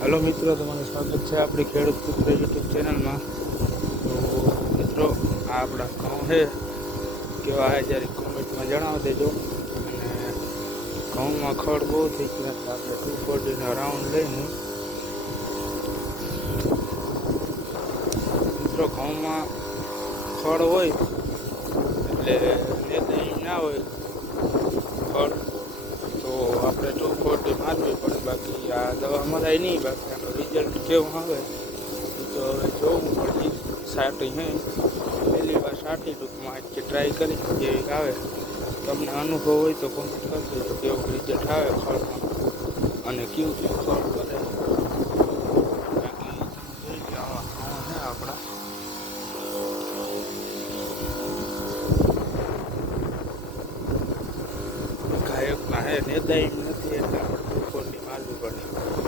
hello मित्रों तुम्हारे स्वागत है आप खेड पुत्र यूट्यूब चैनल में तो मित्रों आप कौ है क्या जारी कॉमेंट में जाना दो मैंने में खड़ बहुत थी गया तो आप टू फोर्टी राउंड लै हूँ मित्रों कौ में खड़ हो ना हो જાદો અમાર આની બસ બીજલ ટીઓ હવે તો હવે જો મોટી સાટઈ મે લેવા સાટી ટુકમાં છે ટ્રાય કરી જે આવે તમને અનુભવ હોય તો કમેન્ટ કરજો કે કે ઠાવે પણ અને ક્યું કોક બને જ્યા હા આપડા કાયક નહી નિર્દય નથી করলাম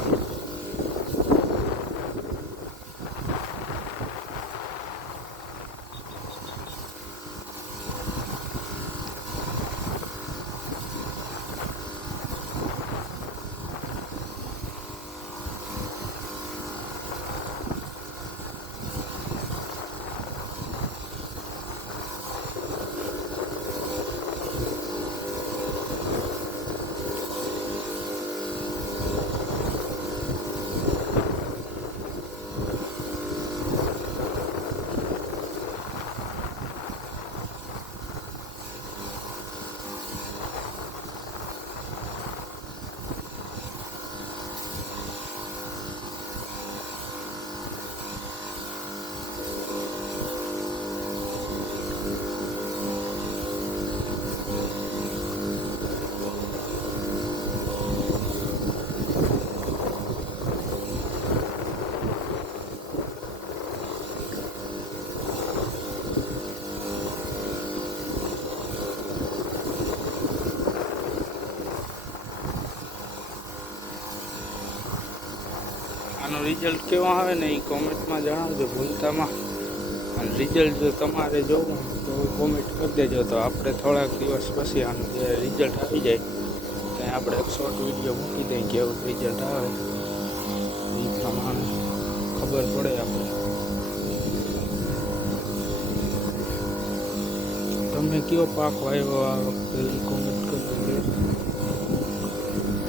આનું રિઝલ્ટ કેવા આવે ને એ કોમેન્ટમાં જણાવજો ભૂલતામાં અને રિઝલ્ટ જો તમારે જોવો તો કોમેન્ટ કરી દેજો તો આપણે થોડાક દિવસ પછી આનું જે રિઝલ્ટ આવી જાય તો આપણે એક શોર્ટ વિડીયો મૂકી દઈએ કેવું રિઝલ્ટ આવે એ પ્રમાણે ખબર પડે આપણે તમે કયો પાક વાવ્યો આ વખતે કોમેન્ટ કરી દેજો